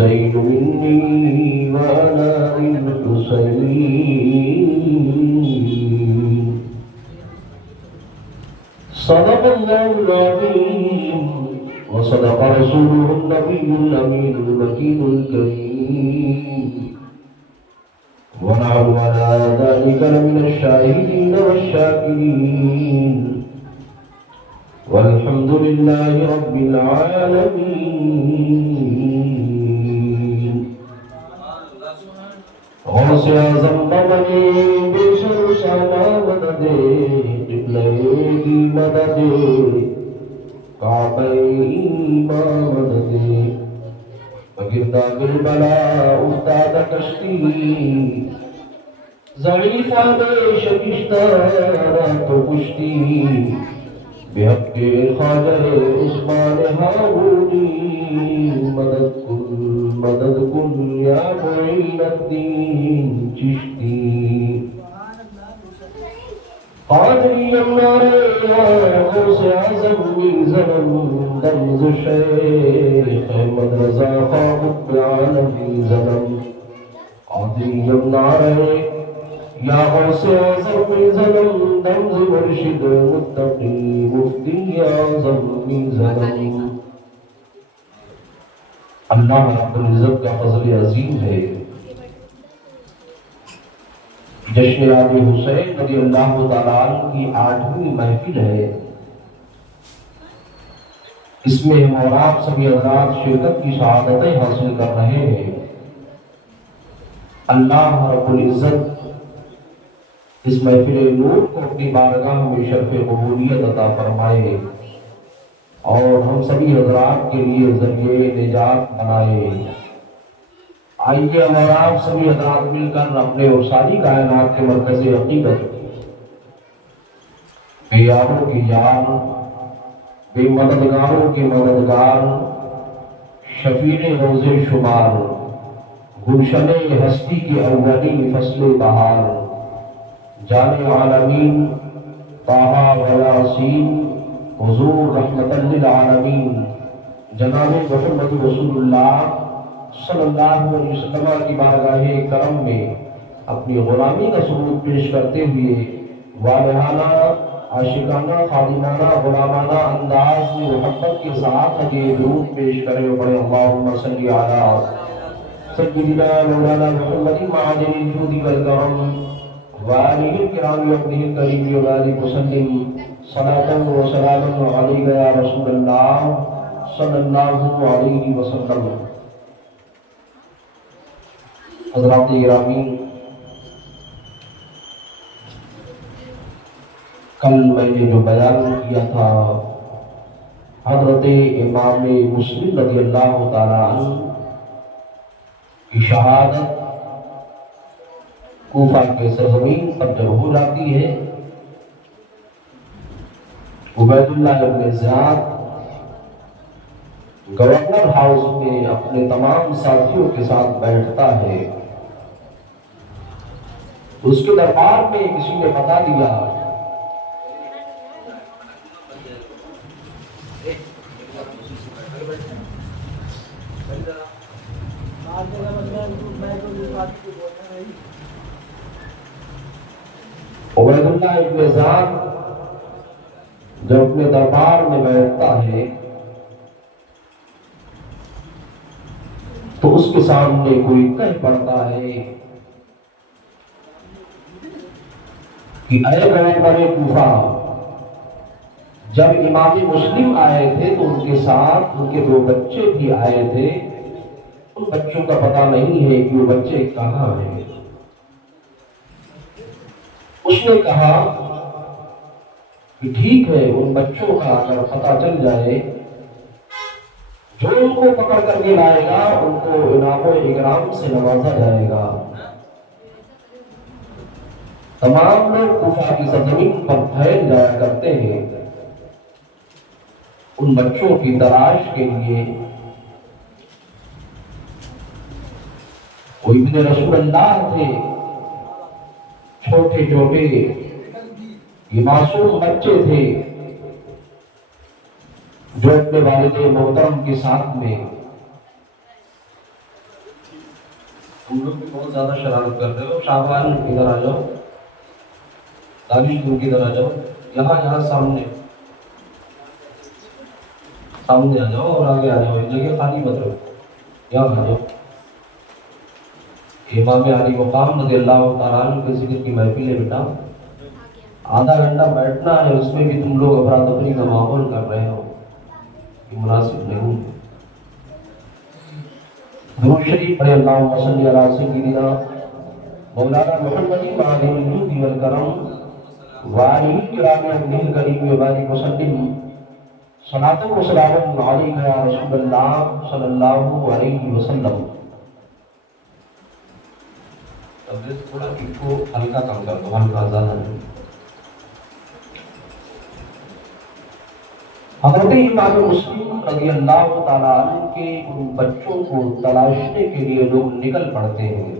الحسين مني وأنا للحسين. صدق الله العظيم وصدق رسوله النبي الأمين المكين الكريم، ونحن على ذلك لمن الشاهدين والشاكرين، والحمد لله رب العالمين. غوث اعظم بنے بے شر شانہ مدد قبلہ دی مدد کعبہ ایمان مدد وگردہ بالبلا افتاد کشتی ضعیفہ بے شکشتہ رات و کشتی بحق خواجہ عثمان ہارونی مدد کن یا معین الدین چشتی. قادری النارے غوث اعظم میزن دمز شیخ احمد رضا خامق عالمی زنم. قادری النارے یا غوث اعظم میزن دمز مرشد متقی مفتی اعظم میزن. اللہ رب العزت کا فضل عظیم ہے. جشن آبی حسین رضی اللہ تعالیٰ عنہ کی 8ویں محفل ہے. اس میں ہم آپ سبھی حضرات شرکت کی شہادتیں حاصل کر رہے ہیں. اللہ رب العزت اس محفل نور کو اپنی بارگاہ میں شرف قبولیت عطا فرمائے اور ہم سبھی حضرات کے لیے ذریعہ نجات بنائے. آئیے ہم اور آپ سبھی حضرات مل کر اپنے اور ساری کائنات کے مرکز حقیقت بے یاروں کی یار، بے مددگاروں کے مددگار، شفیع روز شمار، گلشن ہستی کی اولی فصل بہار، جان عالمین طہ و یاسین حضور رحمت للعالمین جناب محمد رسول اللہ صلی اللہ علیہ وسلم کی بارگاہ کرم میں اپنی غلامی کا ثبوت پیش کرتے ہوئے والہانہ، عاشقانہ، خادمانہ، غلامانہ انداز میں محبت کے ساتھ یہ درود پیش کرے اور پڑھے اللہم صلی علی سیدنا مولانا محمد معدن الجود والکرم وآلہ الکرام وابنہ الکریم وآلہ وسلم صلاۃ و سلام علیک یا رسول اللہ صلی اللہ علیہ وسلم. حضرات گرامی، کل میں نے جو بیان کیا تھا حضرت امام مسلم رضی اللہ تعالیٰ عنہ کی شہادت کوفہ کے سرزمین پر جب ہو جاتی ہے، عبید اللہ ابن زیاد گورنر ہاؤس میں اپنے تمام ساتھیوں کے ساتھ بیٹھتا ہے. اس کے دربار میں کسی نے بتا دیا عبید اللہ ابن زیاد جب اپنے دربار میں بیٹھتا ہے تو اس کے سامنے کوئی کہہ پڑتا ہے کہ اے گورنر کوفہ، جب امام مسلم آئے تھے تو ان کے ساتھ ان کے 2 بچے بھی آئے تھے. ان بچوں کا پتہ نہیں ہے کہ وہ بچے کہاں ہیں. اس نے کہا کہ ٹھیک ہے، ان بچوں کا اگر پتہ چل جائے، جو ان کو پکڑ کر کے لائے گا ان کو انعام و اکرام سے نوازا جائے گا. تمام لوگ کوفہ کی سرزمین پر پھیل جایا کرتے ہیں ان بچوں کی تلاش کے لیے. کوئی ابن رسول اللہ تھے، چھوٹے چھوٹے یہ معصوم بچے تھے جو اپنے والد محترم کے ساتھ میں زیادہ شرارت کر رہے ہو، شاہبان ادھر آ جاؤ، دانش تم کی ادھر آ جاؤ، یہاں سامنے آ جاؤ اور آگے آ جاؤ، جگہ خالی مت رکھو، یہاں آ جاؤ۔ امام علی مقام رضی اللہ تعالیٰ عنہ کے ذکر کی محفل ہے بیٹا، آدھا گھنٹہ بیٹھنا ہے، اس میں بھی تم لوگ افراتفری کا ماحول کر رہے ہو، یہ مناسب نہیں ہے۔ درود شریف پڑھے، اللہم صلی علی سیدنا مولانا محمد وعلی الجود والکرم وعلی کرام ابنہ الکریم وبارک وسلم، صلاۃ و سلام علیک یا رسول اللہ صلی اللہ علیہ وسلم۔ اب تھوڑا ان کو ہلکا کم کر دو، ہلکا زیادہ نہیں۔ حضرت امام مسلم رضی اللہ تعالیٰ عنہ کے ان بچوں کو تلاشنے کے لیے لوگ نکل پڑتے ہیں۔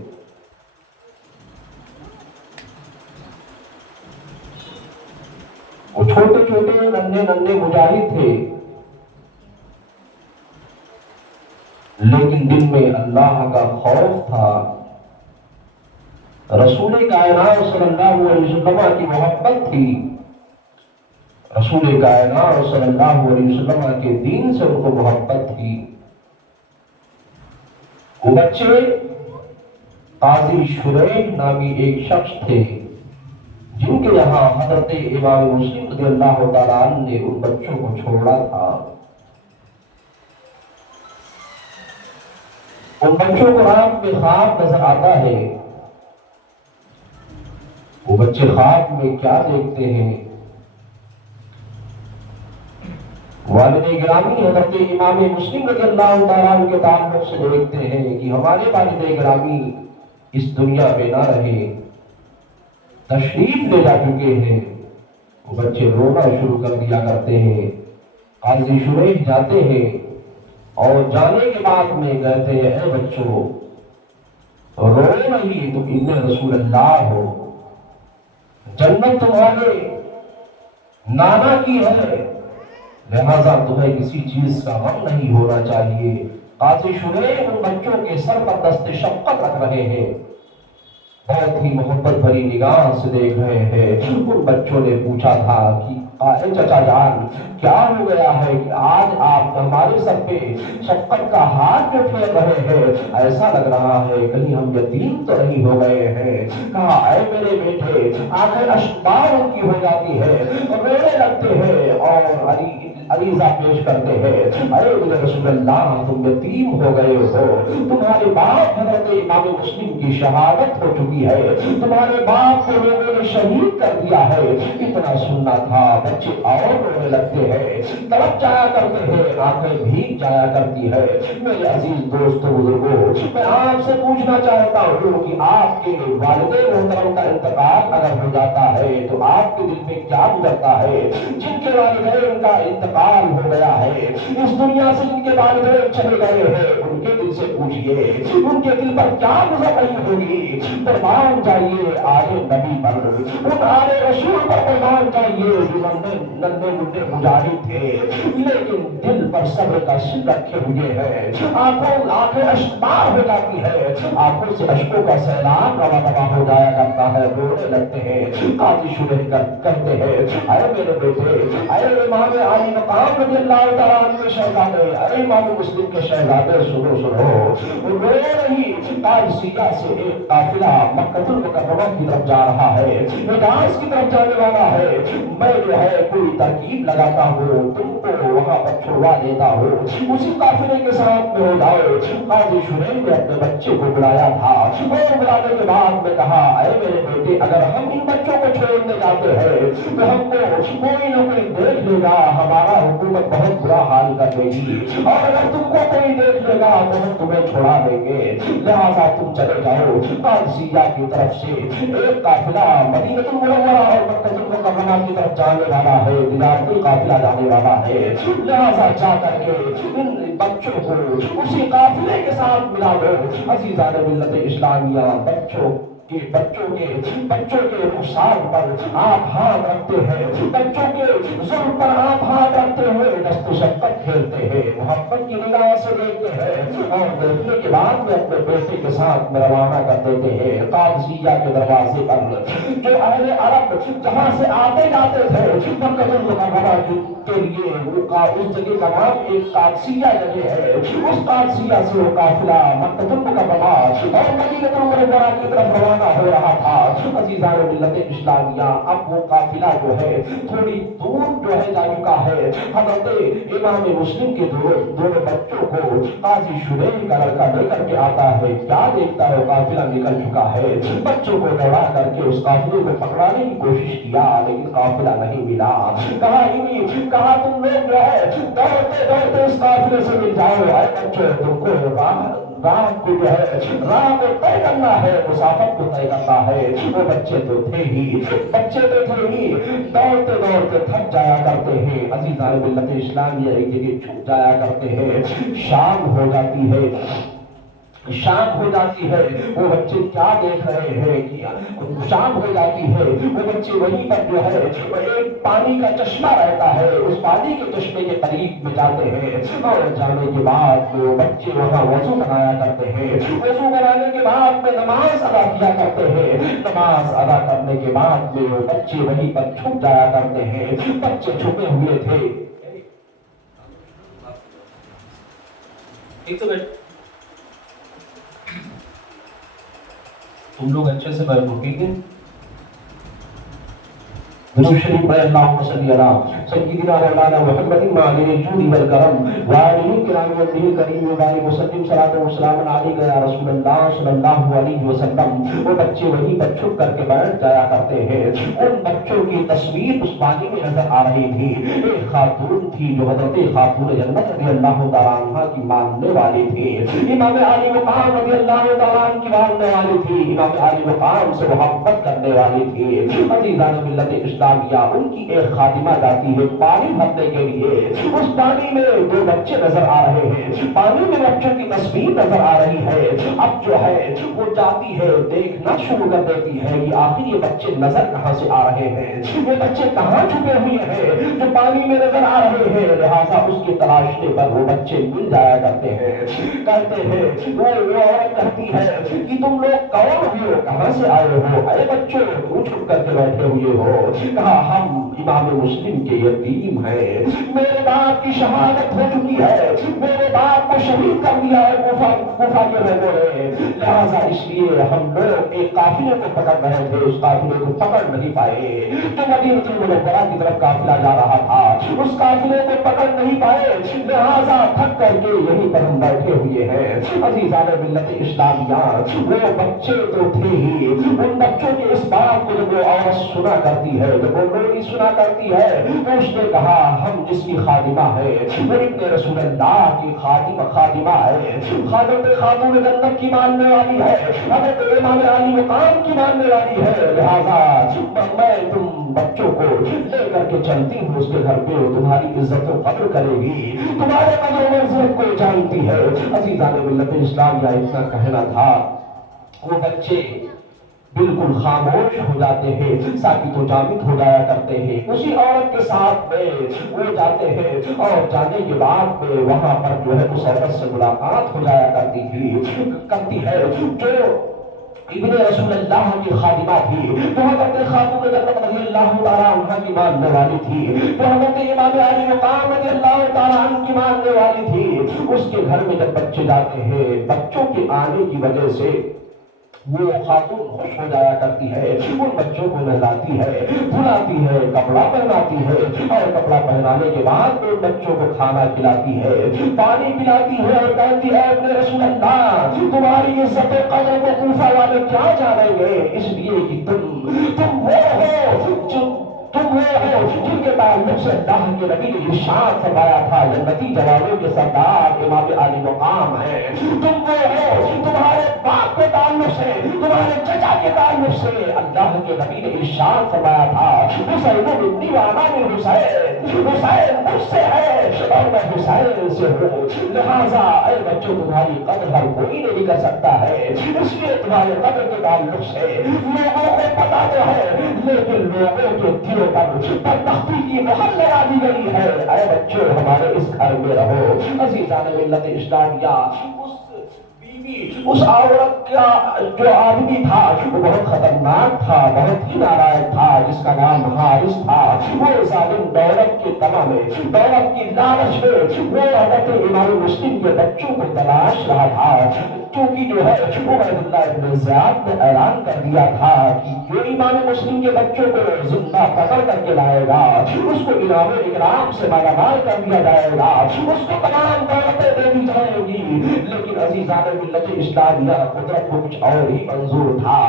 وہ چھوٹے چھوٹے ننھے مجاہد تھے، لیکن دل میں اللہ کا خوف تھا، رسول کائنات صلی اللہ علیہ وسلم کی محبت تھی، رسول کائنات صلی اللہ علیہ وسلم کے دین سے ان کو محبت تھی۔ وہ بچے قاضی شریح نامی ایک شخص تھے، جن کے یہاں حضرت امام مسلم رضی اللہ تعالیٰ عنہ نے ان بچوں کو چھوڑا تھا۔ ان بچوں کو رات میں خواب نظر آتا ہے، وہ بچے خواب میں کیا دیکھتے ہیں؟ والد گرامی حضرت امام مسلم رضی اللہ تعالیٰ عنہ کے تعلق سے دیکھتے ہیں کہ ہمارے والد گرامی اس دنیا میں نہ رہے، تشریف لے جا چکے ہیں۔ وہ بچے رونا شروع کر دیا کرتے ہیں۔ قاضی شریح جاتے ہیں اور جانے کے بعد میں کہتے ہیں، اے بچوں رو نہیں، تم ابن رسول اللہ ہو، جنت تمہارے نانا کی ہے، لہذا تمہیں کسی چیز کا غم نہیں ہونا چاہیے۔ قاضی شریح ان بچوں کے سر پر دست شفقت رکھ رہے ہیں، بہت ہی محبت بھری نگاہ سے دیکھ رہے ہیں۔ ان بچوں نے پوچھا تھا کہ اے چچا جان، کیا ہو گیا ہے کہ آج آپ ہمارے سر پہ شفقت کا ہاتھ جو پھیر رہے ہیں؟ ایسا لگ رہا ہے کہیں ہم یتیم تو نہیں ہو گئے ہیں۔ کہا، اے میرے بیٹے، آنکھیں اشکبار ان کی ہو جاتی ہے، رونے لگتے ہیں اور عریضہ پیش کرتے ہیں، اے رسول اللہ، تم یتیم ہو گئے ہو، تمہارے باپ حضرت امام مسلم کی شہادت ہو چکی ہے، تمہارے باپ کو لوگوں نے شہید کر دیا ہے۔ اتنا سننا تھا، بچے اور رونے لگتے ہیں، تڑپ جایا کرتے ہیں، آنکھیں بھیگ جایا کرتی ہے۔ میرے عزیز دوستوں بزرگوں، میں آپ سے پوچھنا چاہتا ہوں کہ آپ کے والد محترم کا انتقال اگر ہو جاتا ہے تو آپ کے دل میں کیا گزرتا ہے؟ جن کے والدین کا انتقال ہو گیا ہے، اس دنیا سے جن کے والدین چلے گئے ہیں، ان کے دل سے پوچھئے ان کے دل پر کیا گزر رہی ہوگی؟ قربان جائیے آل نبی پر، ان آل رسول پر قربان جائیے جو ننھے منھے مجاہد تھے، لیکن دل پر صبر کا سل رکھے ہوئے ہیں، آنکھیں اشکبار ہو جاتی ہے، آنکھوں سے اشکوں کا سیلاب روا روا ہو جایا کرتا ہے، رونے لگتے ہیں۔ قاضی شریح کہتے ہیں، اے میرے بیٹے، اے امام علی مقام رضی اللہ تعالیٰ عنہ کے شہزادے، اے امام مسلم کے شہزادے، سنو سنو، رو رہی قادسیہ سے ایک قافلہ مکہ المکرمہ کی طرف جا رہا ہے، حجاز کی طرف جانے والا ہے، میں جو ہے کوئی ترکیب لگاتا ہوں، تم کو وہاں پر چھڑوا دیتا ہوں، اسی قافلے کے ساتھ میں ہو جاؤ۔ قاضی شریح نے اپنے بچے کو بلایا تھا اور بلانے کے بعد میں کہا، اے میرے بیٹے، اگر ہم ان بچوں کو چھوڑنے جاتے ہیں تو ہم کو کوئی نہ کوئی دیکھ لے گا، ہمارا حکومت بہت برا حال کر دے گی، اور اگر تم کو کوئی دیکھ لے گا تو ہم تمہیں چھوڑا دیں گے، لہٰذا تم چلے جاؤ۔ قادسیہ کی طرف سے ایک قافلہ مدینہ المنورہ اور مکہ المکرمہ کی طرف جانے والا ہے، تجارتی قافلہ جانے والا ہے، لہٰذا جا کر کے ان بچوں کو اسی قافلے کے ساتھ ملا دو۔ عزیزان ملت اسلامیہ، بچوں کے رخسار پر آپ ہاتھ رکھتے ہیں، بچوں کے ظلم پر آپ ہاتھ رکھتے ہیں، دست شفقت کھیلتے ہیں، محبت کی نگاہ سے دیکھتے ہیں اور دیکھنے کے بعد میں اپنے بیٹے کے ساتھ روانہ کر دیتے ہیں قادسیہ کے دروازے پر۔ جو اہل عرب جہاں سے آتے جاتے تھے مکہ المکرمہ کے لیے اس جگہ کا نام ایک قادسیہ جگہ ہے، اس قادسیہ سے وہ قافلہ مکہ المکرمہ اور مدینہ المنورہ کی طرف روانہ ہو رہا تھا۔ عزیزان ملت اسلامیہ، اب وہ قافلہ جو ہے تھوڑی دور جو ہے جا چکا ہے۔ حضرت امام مسلم کے دونوں بچوں کو قاضی شریح کا لڑکا لے کر کے آتا ہے، کیا دیکھتا ہے قافلہ نکل چکا ہے۔ بچوں کو دوڑا کر کے اس قافلے کو پکڑانے کی کوشش کیا لیکن قافلہ نہیں ملا۔ کہا تم لوگ جو ہے دوڑتے دوڑتے اس قافلے سے مل جاؤ، اے بچوں تم کو راہ کو جو ہے راہ کو طے کرنا ہے، مسافت کو طے کرنا ہے۔ وہ بچے تو تھے ہی دوڑتے دوڑتے تھک جایا کرتے ہیں۔ عزیزان ملت اسلامیہ ایک جگہ چھپ جایا کرتے ہیں، شام ہو جاتی ہے۔ وہ بچے کیا دیکھ رہے ہیں کہ شام ہو جاتی ہے، وہ بچے وہیں پر جو ہے ایک پانی کا چشمہ رہتا ہے، اس پانی کے چشمے کے قریب میں جاتے ہیں اور جانے کے بعد وہ بچے وہاں وضو بنایا کرتے ہیں۔ وضو بنانے کے بعد میں نماز ادا کیا کرتے ہیں۔ نماز ادا کرنے کے بعد میں وہ بچے وہیں پر چھپ جایا کرتے ہیں۔ بچے چھپے ہوئے تھے۔ تم لوگ اچھے سے بیٹھو، ٹھیک ہے؟ درود شریف پڑھیں، اللہم صلی علی سیدنا مولانا محمد وعلی الجود والکرم وعلی الکرام والدین الکریم وبارک وسلم صلاۃ و سلام علیک یا رسول اللہ صلی اللہ علیہ وسلم۔ وہ بچے وہیں پر چھپ کر کے بیٹھ جایا کرتے ہیں۔ ان بچوں کی تصویر اس پانی میں نظر آ رہی تھی۔ ایک خاتون تھی جو حضرت خاتون جنت رضی اللہ تعالیٰ عنہ کی ماننے والی تھی، امام علی مقام رضی اللہ تعالیٰ عنہ کی ماننے والی تھی، امام علی مقام سے محبت کرنے والی تھی۔ عزیزان ملت اسلامیہ، ان کی ایک خادمہ جاتی ہے پانی بھرنے کے لیے۔ اس پانی میں دو بچے نظر آ رہے ہیں، پانی میں بچوں کی تصویر نظر آ رہی ہے۔ اب جو ہے وہ جاتی ہے، دیکھنا شروع کر دیتی ہے کہ آخر یہ بچے نظر کہاں سے آ رہے ہیں، یہ بچے کہاں چھپے ہوئے ہیں جو پانی میں نظر آ رہے ہیں۔ لہٰذا اس کے تلاشنے پر وہ بچے مل جایا کرتے ہیں۔ کہتے ہیں وہ عورت کہتی ہے کہ تم لوگ کون ہو، کہاں سے آئے ہو، اے بچوں کیوں چھپ کر کے بیٹھے ہوئے ہو؟ کہا ہم امام مسلم کے یتیم ہیں، میرے باپ کی شہادت ہو چکی ہے، میرے باپ کو شہید کر دیا ہے کوفہ کے لوگوں نے، لہٰذا اس لیے ہم لوگ ایک قافلے کو پکڑ رہے تھے، اس قافلے کو پکڑ نہیں پائے جو مدینہ المنورہ کی طرف قافلہ جا رہا تھا، اس قافلے کو پکڑ نہیں پائے، لہٰذا تھک کر کے یہیں پر ہم بیٹھے ہوئے ہیں۔ عزیزان ملت اسلامیہ، وہ بچے تو تھے ہی، ان بچوں کے اس بات کو جب وہ عورت سنا کرتی ہے، جب وہ لوگ سنا کرتی ہے تو اس نے کہا ہم جس کی خادمہ ہے وہ ابن رسول اللہ کی خادمہ ہے، حضرت خاتون جنت کی ماننے والی ہے، حضرت امام علی مقام کی ماننے والی ہے، لہٰذا میں تم بچوں کو لے کر کے چلتی ہوں اس کے گھر پہ، تمہاری عزت و قدر کرے گی، تمہارے قدر و منزلت کو جانتی ہے۔ عزیزان ملت اسلامیہ، اتنا کہنا تھا، وہ بچے بالکل خاموش ہو جاتے ہیں، ساکت و جامد ہو جایا کرتے ہیں۔ اسی عورت کے ساتھ میں وہ جاتے ہیں اور جانے کے بعد میں وہاں پر جو ہے اس عورت سے ملاقات ہو جایا کرتی ہے جو ابن رسول اللہ کی خادمہ تھی، جو حضرت خاتون جنت رضی اللہ تعالیٰ عنہ کی ماننے والی تھی، جو حضرت امام علی مقام رضی اللہ تعالیٰ عنہ کی ماننے والی تھی۔ اس کے گھر میں جب بچے جاتے ہیں، بچوں کے آنے کی وجہ سے وہ خاتون خوش ہو جایا کرتی ہے، ان بچوں کو نہلاتی ہے، دھلاتی ہے، کپڑا پہناتی ہے اور کپڑا پہنانے کے بعد ان بچوں کو کھانا کھلاتی ہے، پانی پلاتی ہے اور کہتی ہے ابن رسول اللہ تمہاری عزت و قدر کو کوفہ والے کیا جانیں گے، اس لیے کہ تم وہ ہو جن کے تعلق سے اللہ کے نبی نے ارشاد فرمایا تھا جنتی جوانوں کے سردار امام علی مقام ہے، تم وہ ہو، تمہارے باپ کے تعلق سے، تمہارے چچا کے تعلق سے اللہ کے نبی نے ارشاد فرمایا تھا حسین ابنی وانا میں حسین مجھ سے ہے اور میں حسین سے ہوں، لہٰذا اے بچوں تمہاری قدر ہر کوئی نہیں کر سکتا ہے، اس لیے تمہارے قدر کے تعلق سے لوگوں کو پتا تو ہے لیکن لوگوں کے دل بچوں پر بدبختی کی مہر لگا دی گئی ہے۔ اے بچوں ہمارے اس گھر میں رہو۔ عزیزان ملت اسلامیہ، اس عورت کا جو آدمی تھا وہ بہت خطرناک تھا، بہت ہی نالائق تھا، جس کا نام حارث تھا۔ وہ ظالم دولت کے تما میں، دولت کی لالچ میں وہ حضرت امام مسلم کے بچوں کو تلاش رہا تھا، کیونکہ جو ہے عبید اللہ ابن زیاد نے اعلان کر دیا تھا کہ جو امام مسلم کے بچوں کو زندہ پکڑ کر کے لائے گا اس کو انعام اکرام سے مالا مال کر دیا جائے گا، اس کو تمام دولتیں دے دی جائیں گی۔ لیکن عزیزان ملت اسلامیہ، قدرت کو کچھ اور ہی منظور تھا۔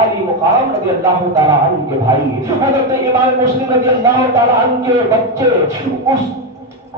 علی مقام رضی اللہ تعالیٰ عنہ کے بھائی حضرت امام مسلم رضی اللہ تعالیٰ عنہ کے بچے اس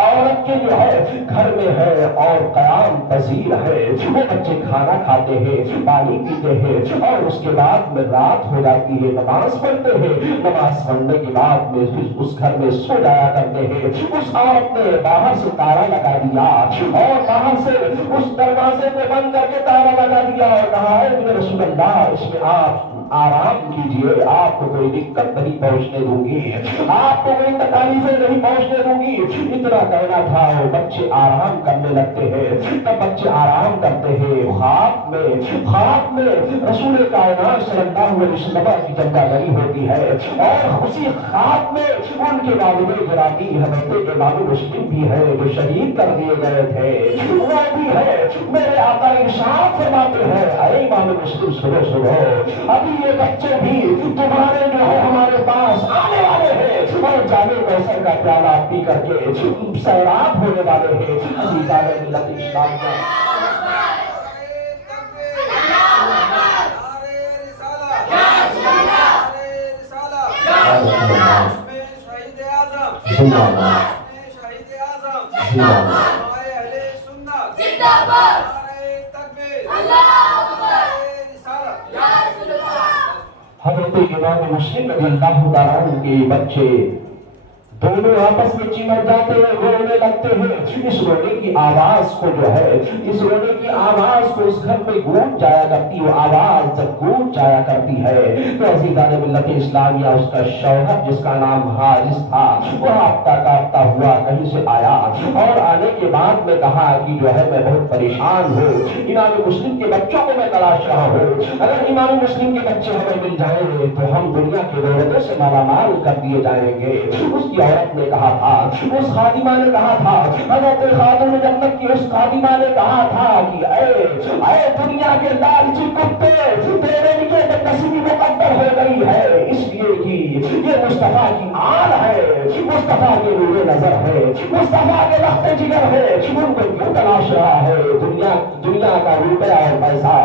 عورت کے جو ہے گھر میں ہے اور قیام پذیر ہے، وہ بچے کھانا کھاتے ہیں، پانی پیتے ہیں اور اس کے بعد میں رات ہو جاتی ہے، نماز پڑھتے ہیں، نماز پڑھنے کے بعد میں اس گھر میں سو جایا کرتے ہیں۔ اس عورت نے باہر سے تالا لگا دیا اور باہر سے اس دروازے کو بند کر کے تالا لگا دیا اور کہا ہے کہ رسول اللہ اس میں آپ آرام کیجئے، آپ کو کوئی دقت نہیں پہنچنے دوں گی، آپ کو کوئی تکالیفیں نہیں پہنچنے دوں گی۔ اتنا کہنا تھا، وہ بچے آرام کرنے لگتے ہیں، تب بچے آرام کرتے ہیں۔ خواب میں رسول کائنات صلی اللہ علیہ وسلم کی جگہ بری ہوتی ہے اور اسی خواب میں ان کے والد گرامی حضرت امام مسلم بھی ہے جو شہید کر دیے گئے تھے، وہ بھی ہے۔ میرے آقا ارشاد فرماتے ہیں، اے امام مسلم سنو سنو، ابھی یہ بچے بھی تمہارے جو ہے ہمارے پاس آنے والے ہیں اور جامع کوثر کا پیالہ پی کر کے سیراب ہونے والے ہیں۔ عزیزان ملت اسلامیہ، حضرت امام مسلم رضی اللہ تعالیٰ عنہ کے بچے دونوں آپس میں چمٹ جاتے ہیں، رونے لگتے ہیں۔ اس رونے کی آواز کو جو ہے، اس رونے کی آواز کو اس گھر میں گونج جایا کرتی ہے۔ آواز جب گونج جایا کرتی ہے تو عزیزان ملت اسلامیہ، اس کا شوہر جس کا نام حارث تھا وہ ہاپتا کاپتا ہوا کہیں سے آیا اور آنے کے بعد میں کہا کہ جو ہے میں بہت پریشان ہوں، امام مسلم کے بچوں کو میں تلاش رہا ہوں، اگر امام مسلم کے بچے ہمیں مل جائیں تو ہم دنیا کے دولتوں سے مالا مال کر دیے جائیں گے۔ اس کی عورت نے کہا تھا، اس خادمہ نے کہا تھا، حضرت خاتون جنت کی اس خادمہ نے کہا تھا کہ اے دنیا کے لالچی کتے، تیرے لیے نصیب مقدر ہو گئی ہے، اس لیے کہ یہ مصطفیٰ کی آل ہے، مصطفیٰ کے نور نظر ہے، مصطفیٰ کے لخت جگر ہے، ان کو کیوں تلاش رہا ہے؟ دنیا کا روپیہ اور پیسہ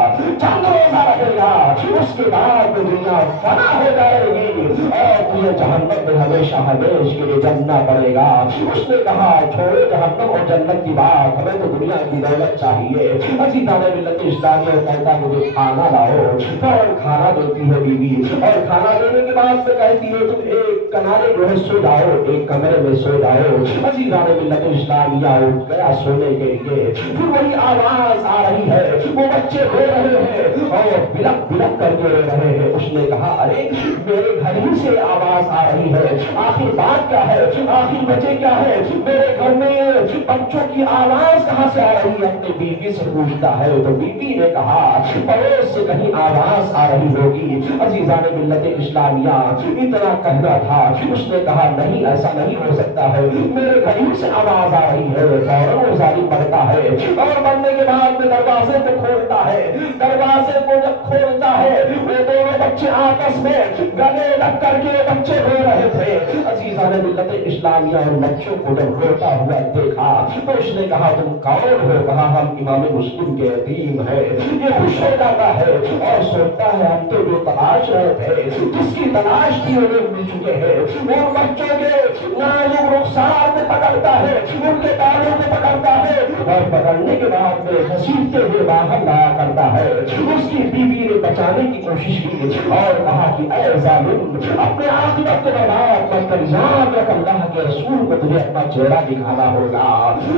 چند روزہ رہے گا، اس کے بعد دنیا فنا ہو جائے گی اور تجھے جہنم میں ہمیشہ ہمیش کے لیے جمنا پڑے گا۔ اس نے کہا چھوڑے جہنم اور جنت کی بات، ہمیں تو دنیا کی دولت چاہیے۔ عزیزان ملت اسلامیہ، کہتا مجھے کھانا لاؤ، فوراً کھانا دیتی ہے بیوی اور کھانا دینے کے بعد میں کہتی ہے تم ایک کنارے جو ہے سو جاؤ، ایک کمرے میں سو جاؤ۔ عزیزان ملت اسلامیہ اٹھ گیا سونے کے لیے، پھر وہی آواز آ رہی ہے، وہ بچے رو رہے ہیں اور بلک بلک کر کے رو رہے ہیں۔ اس نے کہا ارے میرے گھر ہی سے آواز آ رہی ہے، آخر بات کیا ہے، آخر وجہ کیا ہے، میرے گھر میں بچوں کی آواز کہاں سے آ رہی ہے؟ اپنی بیوی سے پوچھتا ہے تو بیوی نے کہا پڑوس سے کہیں آواز آ رہی ہوگی۔ عزیزان ملت اسلامیہ، اتنا کہنا تھا، اس نے کہا نہیں ایسا نہیں ہو سکتا ہے، میرے گھر ہی سے آواز آ رہی ہے۔ فوراً وہ ظالم بڑھتا ہے اور بڑھنے کے بعد میں دروازے کو کھولتا ہے، دروازے کو جب کھولتا ہے وہ دونوں بچے آپس میں گلے لگ کر کے بچے رو رہے تھے۔ عزیزان ملت اسلامیہ، اور بچوں کو جب روتا ہوا دیکھا تو اس نے کہا تم کون ہو؟ کہا ہم امام مسلم کے یتیم ہیں۔ یہ خوش ہو جاتا ہے اور سوچتا ہے ہم تو جو تلاش رہے تھے، جس کی تلاش تھی انہیں مل چکے ہیں۔ وہ بچوں کے نازک رخسار میں پکڑتا ہے، ان کے بالوں میں پکڑتا ہے اور پکڑنے کے بعد میں گھسیٹتے ہوئے باہر لایا کرتا ہے۔ اس کی بیوی نے بچانے کی کوشش کی اور کہا کہ اے ظالم، اپنے عاقبت کو برباد مت کر، یاد رکھ اللہ کے رسول کو تجھے اپنا چہرہ دکھانا ہوگا۔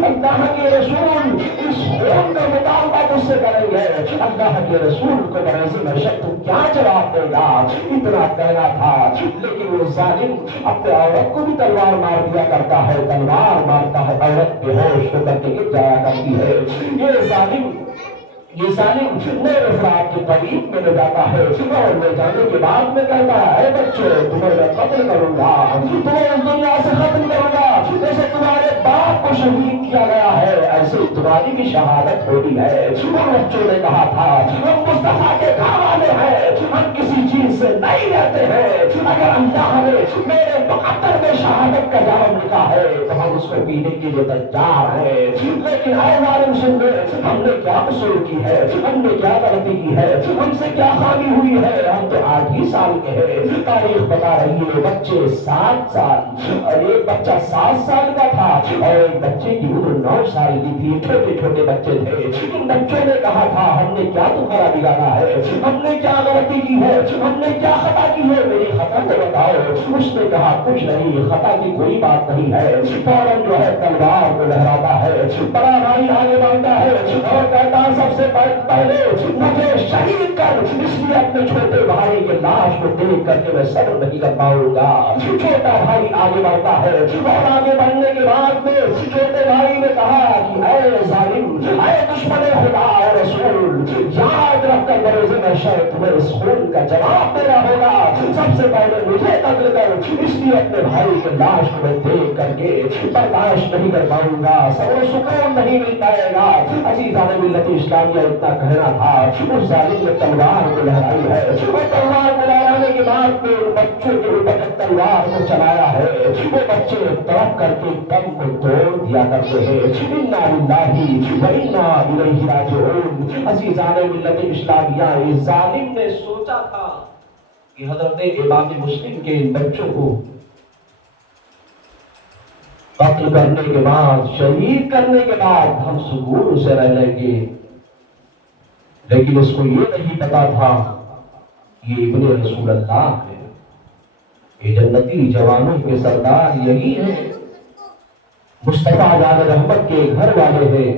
اللہ کے رسول اس خون کا مطالبہ تو سے کریں گے اللہ کے رسول کو بروز محشر تو کیا جواب دے گا؟ اتنا کہنا تھا، لیکن وہ ظالم اپنے عورت کو بھی تلوار مار دیا کرتا ہے، تلوار مارتا ہے، عورت بے ہوش ہو کر کے گر جایا کرتی ہے۔ یہ ظالم میرے افراد کے قریب میں لے جاتا ہے اور لے جانے کے بعد میں کہتا ہے، اے بچے تمہیں میں قتل کروں گا، تمہیں اس دنیا سے ختم کروں گا، جیسے تمہارے باپ کو شہید کیا گیا ہے ایسے تمہاری بھی شہادت ہوتی ہے۔ اور بچوں نے کہا تھا، ہم مصطفیٰ کے گھر والے ہیں، ہم کسی چیز سے نہیں رہتے ہیں، اگر اللہ نے میرے مقدر میں شہادت کا جام لکھا ہے تو ہم اس کو پینے کے لیے تیار ہیں۔ لیکن اے ظالم سن لے، ہم نے کیا قصور کی ہے، ہم نے کیا غلطی کی ہے، ہم سے کیا خامی ہوئی ہے، ہم تو 8 ہی سال کے ہیں۔ تاریخ بتا رہی ہے بچے 7 سال اور ایک بچہ 7 سال کا تھا اور ایک بچے کی عمر 9 سال کی تھی، چھوٹے چھوٹے بچے تھے۔ ان بچوں نے کہا تھا، ہم نے کیا تمہارا بگاڑا ہے، ہم نے کیا غلطی کی ہے، ہم نے کیا خطا کی ہے، میری خطا تو بتاؤ۔ اس نے کہا کچھ نہیں، خطا کی کوئی بات نہیں ہے۔ فوراً جو ہے تلوار کو لہراتا ہے، بڑا بھائی آگے بڑھتا ہے اور کہتا سب سے پہلے مجھے شہید کر، اس لیے اپنے چھوٹے بھائی کے لاش کو دیکھ کر کے میں صبر نہیں کر پاؤں گا۔ چھوٹا بھائی آگے بڑھتا ہے اور آگے بڑھنے کے بعد میں چھوٹے بھائی نے کہا کہ اے ظالم، اے دشمن خدا اور رسول، یاد رکھ کر بروز محشر تمہیں اس خون کا جواب دینا ہوگا۔ سب سے پہلے مجھے قتل کر، اس لیے اپنے بھائی کے لاش کو میں دیکھ کر کے برداشت نہیں کر پاؤں گا، صبر و سکون نہیں مل پائے گا۔ عزیزان ملت اسلامیہ اتنا کہنا تھا، اس ظالم نے تلوار کو لہرائی ہے اور تلوار کو لہرانے کے بعد میں بچوں کے اوپر تلوار کو چلایا ہے، وہ بچے تڑپ کر کے دم کو توڑ دیا کرتے ہیں۔ انا للہ و انا الیہ راجعون۔ عزیزان ملت اسلامیہ، اس ظالم نے سوچا تھا کہ حضرت امام مسلم کے ان بچوں کو قتل کرنے کے بعد، شہید کرنے کے بعد ہم سکون سے رہ لیں گے، لیکن اس کو یہ نہیں پتا تھا یہ ابن رسول اللہ ہے، یہ جنتی جوانوں کے سردار یہی ہے، مصطفیٰ جان رحمت کے گھر والے ہیں۔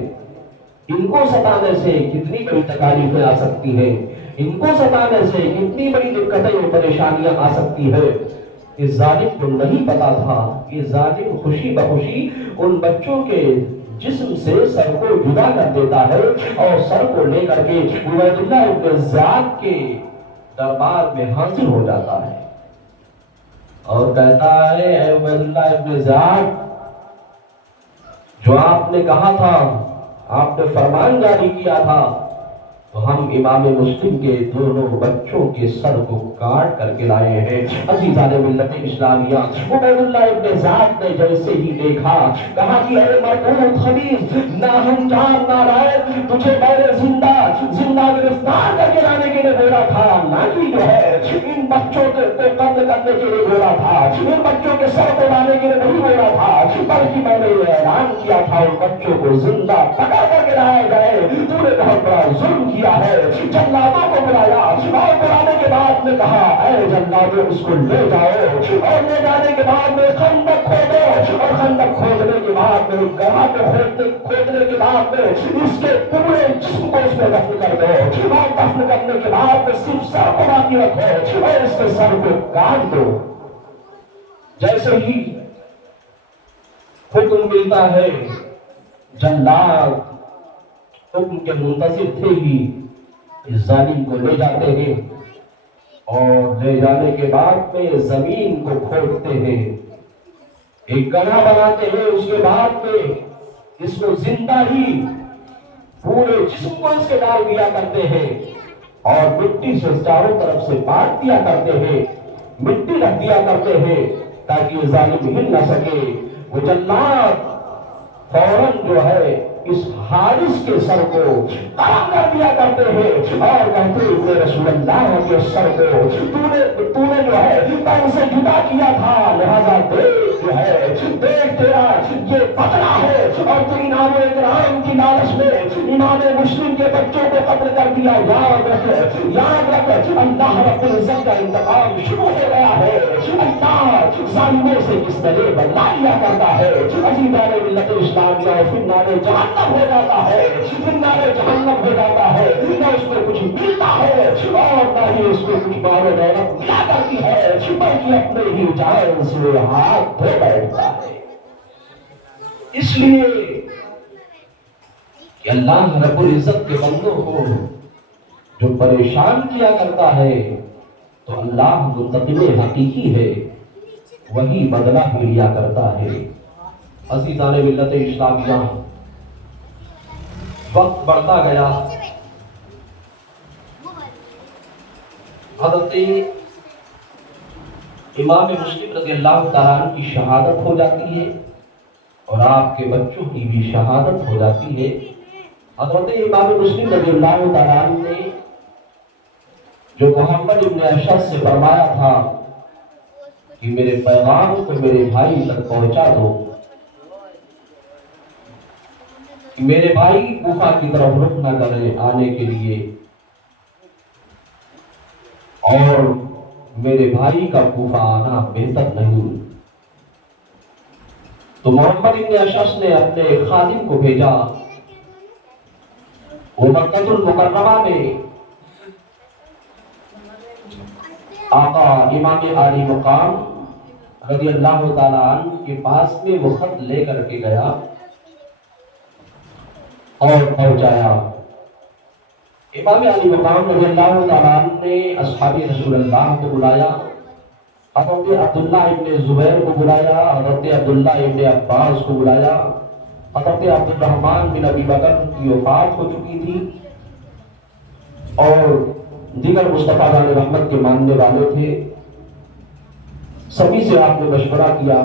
ان کو ستانے سے کتنی بڑی تکالیفیں آ سکتی ہیں، ان کو ستانے سے کتنی بڑی دقتیں اور پریشانیاں آ سکتی ہے۔ اس ظالم کو نہیں پتا تھا کہ ظالم خوشی بخوشی ان بچوں کے جسم سے سر کو جدا کر دیتا ہے اور سر کو لے کر کے عبید اللہ ابن زیاد کے دربار میں حاضر ہو جاتا ہے اور کہتا ہے، اے عبید اللہ ابن زیاد، جو آپ نے کہا تھا، آپ نے فرمان جاری کیا تھا، تو ہم امام مسلم کے دونوں بچوں کے سر کو کاٹ کر کے لائے ہیں۔ عزیزان ملت اسلامیہ، عبید اللہ ابن زیاد نے جیسے ہی دیکھا، کہا کہ اے مربوط خبیث، نہ ہم جان نہ رائے، تجھے میں نے زندہ گرفتار کر کے لانے کے لیے بولا تھا، نہ کہ جو ہے ان بچوں کو قتل کرنے کے لیے بولا تھا، ان بچوں کے سر کو لانے کے لیے نہیں بولا تھا، بلکہ میں نے یہ اعلان کیا تھا ان بچوں کو زندہ پکڑ کر کے لائے گئے۔ تو نے بہت بڑا ظلم کیا ہے۔ جلادوں کو بلایا اور بلانے کے بعد میں کہا، اے جلادوں، اس کو لے جاؤ، اور لے جانے کے بعد میں خندق کھودو، اور خندق کھودنے کے بعد میں گڑھا میں کھودنے کے بعد میں اس کے پورے جسم کو اس میں دفن کر دو، اور دفن کرنے کے بعد میں صرف سر کو باقی رکھو اور اس کے سر کو کاٹ دو۔ جیسے ہی حکم ملتا ہے، جلاد حکم کے منتظر تھے ہی اس ظالم کو لے جاتے ہیں اور لے جانے کے بعد میں زمین کو کھودتے ہیں، ایک گڑھا بناتے ہیں، اس کے بعد میں اس کو زندہ ہی پورے جسم کو اس کے ڈال دیا کرتے ہیں اور مٹی سے چاروں طرف سے بانٹ دیا کرتے ہیں، مٹی رکھ دیا کرتے ہیں تاکہ یہ ظالم ہل نہ سکے۔ وہ جلاد فوراً جو ہے اس حارث کے سر کو قلم کر دیا کرتے ہیں اور کہتے ہیں، رسول اللہ کے سر کو تو نے جو ہے تن سے جدا کیا تھا، لہذا دیکھ جو ہے، دیکھ تیرا یہ بدلہ ہے، اور تو انعام و اکرام کی لالچ میں امام مسلم کے بچوں کو قتل کر دیا۔ یاد رکھ، اللہ رب العزت کا انتقام شروع ہو گیا ہے۔ اللہ ظالموں سے کس طرح بدلا لیا کرتا ہے. عزیزان ملت اسلامیہ پھر نارے جہنم ہو جاتا ہے، پھر نارے جہنم ہو جاتا ہے، نہ اس کو کچھ ملتا ہے اور نہ ہی اس کو کچھ مال و دولت ملا کرتی ہے، بلکہ اپنے ہی جان سے ہاتھ دھو بیٹھتا ہے. اس لیے کہ اللہ رب العزت کے بندوں کو جو پریشان کیا کرتا ہے تو اللہ منتقم حقیقی ہے، وہی بدلہ بھی لیا کرتا ہے. عزیزان ملت اسلامیہ، وقت بڑھتا گیا، حضرت امام مسلم رضی اللہ تعالیٰ عنہ کی شہادت ہو جاتی ہے اور آپ کے بچوں کی بھی شہادت ہو جاتی ہے. حضرت امام مسلم رضی اللہ تعالیٰ عنہ نے جو محمد ابن اشعث سے فرمایا تھا کہ میرے پیغام کو میرے بھائی تک پہنچا دو، کہ میرے بھائی کوفہ کی طرف رخ نہ کریں آنے کے لیے، اور میرے بھائی کا کوفہ آنا بہتر نہیں. تو محمد ابن اشعث نے اپنے خادم کو بھیجا. وہ مکہ المکرمہ میں آقا امام عالی مقام رضی اللہ تعالیٰ عنہ کے پاس میں وہ خط لے کر کے گیا اور پہنچایا. امام علی مقام رضی اللہ تعالیٰ عنہ نے اصحاب رسول اللہ کو بلایا، حضرت عبداللہ ابن زبیر کو بلایا، حضرت عبداللہ ابن عباس کو بلایا. حضرت عبد الرحمن بن ابی بکر کی وفات ہو چکی تھی اور دیگر مصطفیٰ علیہ رحمت کے ماننے والے تھے. سبھی سے آپ نے مشورہ کیا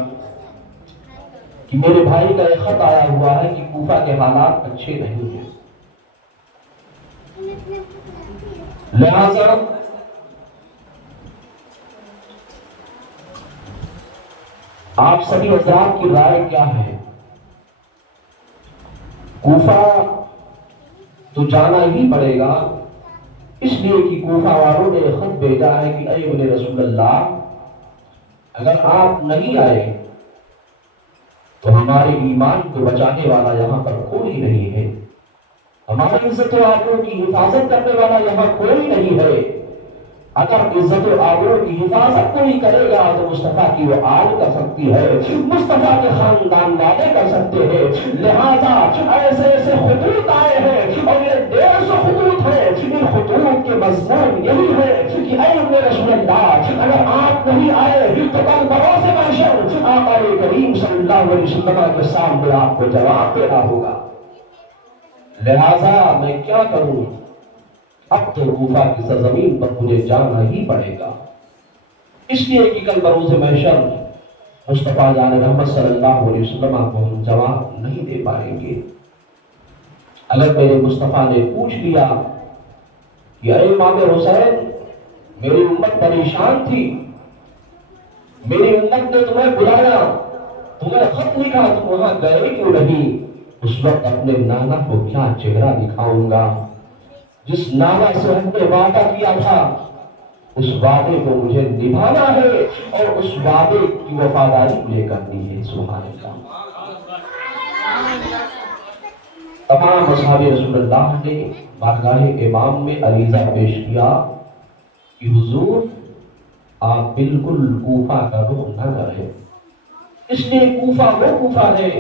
کہ میرے بھائی کا ایک خط آیا ہوا ہے کہ کوفہ کے حالات اچھے نہیں ہیں، لہذا آپ سبھی حضرات کی رائے کیا ہے؟ کوفہ تو جانا ہی پڑے گا، اس لیے کہ کوفہ والوں نے خط بھیجا ہے کہ اے ابن رسول اللہ، اگر آپ نہیں آئے تو ہمارے ایمان کو بچانے والا یہاں پر کوئی نہیں ہے، ہماری عزت و آبرو کی حفاظت کرنے والا یہاں کوئی نہیں ہے. اگر عزت و آبرو کی حفاظت کوئی کرے گا تو مصطفیٰ کی وہ آل کر سکتی ہے، مصطفیٰ کے خاندان والے کر سکتے ہیں. لہذا ایسے ایسے خطوط آئے ہیں اور یہ 150 خطوط ہیں. ان خطوط کے مضمون یہی ہے کہ اے ابن رسول اللہ، اگر آپ نہیں آئے تو کل بروز محشر آقا کریم صلی اللہ علیہ وسلم کے سامنے آپ کو جواب دینا ہوگا. لہذا میں کیا کروں؟ اب تو کوفہ کی سرزمین پر مجھے جانا ہی پڑے گا، اس لیے کہ کل بروز محشر مصطفیٰ جان رحمت صلی اللہ علیہ وسلم کو ہم جواب نہیں دے پائیں گے. اگر میرے مصطفیٰ نے پوچھ لیا کہ اے امام حسین، میری امت پریشان تھی، میری امت نے تمہیں بلایا، تمہیں خط لکھا، تم وہاں گئے کیوں نہیں؟ اس وقت اپنے نانا کو کیا چہرہ دکھاؤں گا؟ جس نانا سے ہم نے وعدہ کیا تھا اس وعدے کو مجھے نبھانا ہے اور اس وعدے کی وفاداری مجھے کرنی ہے. سبحان اللہ. تمام اصحاب رسول اللہ نے بارگاہ امام میں عریضہ پیش کیا کہ حضور آپ بالکل کوفہ کا رخ نہ کریں، اس لیے کوفہ وہ کوفہ ہے،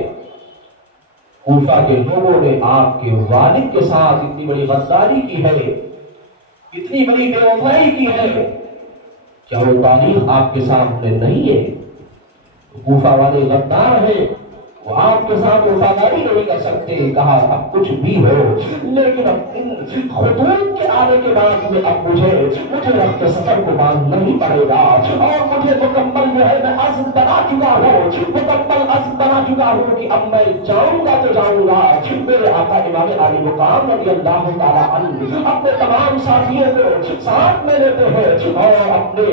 کوفہ کے لوگوں نے آپ کے والد کے ساتھ اتنی بڑی غداری کی ہے، اتنی بڑی بے وفائی کی ہے. کیا وہ تاریخ آپ کے سامنے نہیں ہے؟ کوفہ والے غدار ہیں، وہ آپ کے ساتھ وفاداری نہیں کر سکتے. کہا اب کچھ بھی ہو، لیکن اب ان خطوط کے آنے کے بعد میں اب مجھے رخت سفر کو باندھنا ہی پڑے گا اور مجھے مکمل جو ہے میں عزم بنا چکا ہوں، مکمل عزم بنا چکا ہوں کہ اب میں جاؤں گا تو جاؤں گا. میرے آقا امام علی مقام رضی اللہ تعالیٰ عنہ اپنے تمام ساتھیوں کو ساتھ میں لیتے ہیں اور اپنے